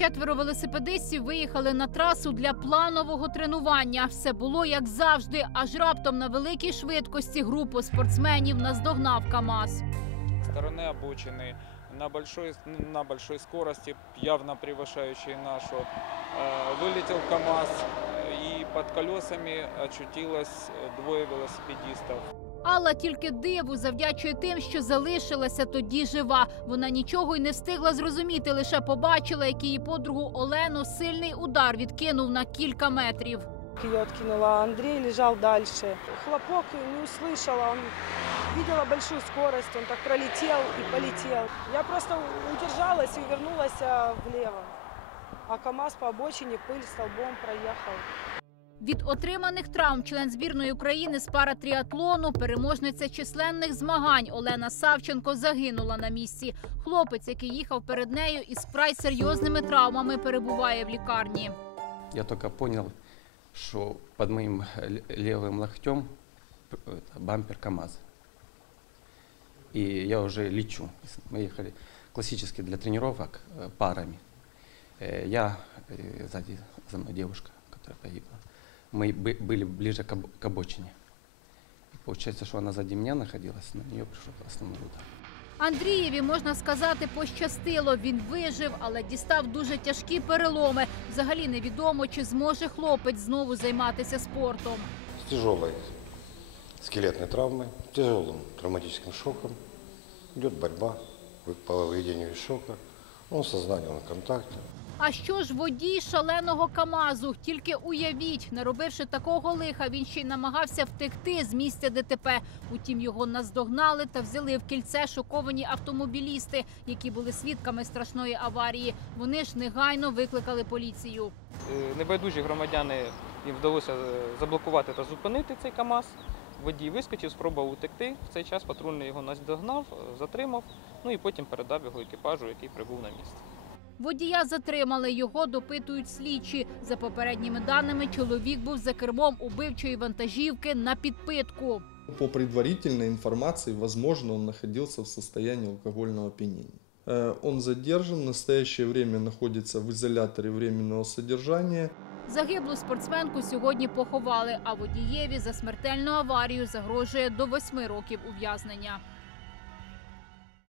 четверо велосипедистів виїхали на трасу для планового тренування. Все було як завжди, аж раптом на великій швидкості групу спортсменів наздогнав КАМАЗ. стороны обочины на большой, на большой скорости, явно превышающей нашу, э, вылетел КАМАЗ э, и под колесами очутилось э, двое велосипедистов. Алла тільки диву завдячує тим, що залишилася тоді жива. Вона нічого й не встигла зрозуміти, лише побачила, як її подругу Олену сильний удар відкинув на кілька метрів. Ее откинула, Андрей лежал дальше. Хлопок не услышала, он видела большую скорость, он так пролетел и полетел. Я просто удержалась и вернулась влево. А КамАЗ по обочине пыль столбом проехал. Від отриманих травм член збірної України з паратріатлону, переможниця численних змагань Олена Савченко загинула на місці. Хлопець, який їхав перед нею із вкрай серйозними травмами, перебуває в лікарні. Я только понял, что под моим л- левым локтем п- это бампер КАМАЗ. И я уже лечу. Мы ехали классически для тренировок э, парами. Э, Я, э, сзади за мной девушка, которая погибла. Мы бы- были ближе к об- к обочине. И получается, что она сзади меня находилась, на нее пришел основной удар. Андрієві можна сказати, пощастило. Він вижив, але дістав дуже тяжкі переломи. Взагалі невідомо, чи зможе хлопець знову займатися спортом. с тяжелой скелетной травмой, тяжелым травматическим шоком. Идет борьба вы- по выведению из шока. Он сознание, он в контакте. А що ж водій шаленого Камазу? Тільки уявіть, не робивши такого лиха, він ще й намагався втекти з місця ДТП. Утім, його наздогнали та взяли в кільце шоковані автомобілісти, які були свідками страшної аварії. Вони ж негайно викликали поліцію. Е, Небайдужі громадяни їм вдалося е, заблокувати та зупинити цей КАМАЗ. Водій вискочив, спробував утекти. В цей час патрульний його наздогнав, е, затримав, ну і потім передав його екіпажу, який прибув на місце. Водія затримали, його допитують слідчі. За попередніми даними, чоловік був за кермом убивчої вантажівки на підпитку. По предварительной информации, возможно, он находился в состоянии алкогольного опьянения. Э, Он задержан, в настоящее время находится в изоляторе временного содержания. Загиблу спортсменку сьогодні поховали, а водієві за смертельну аварію загрожує до восьми років ув'язнення.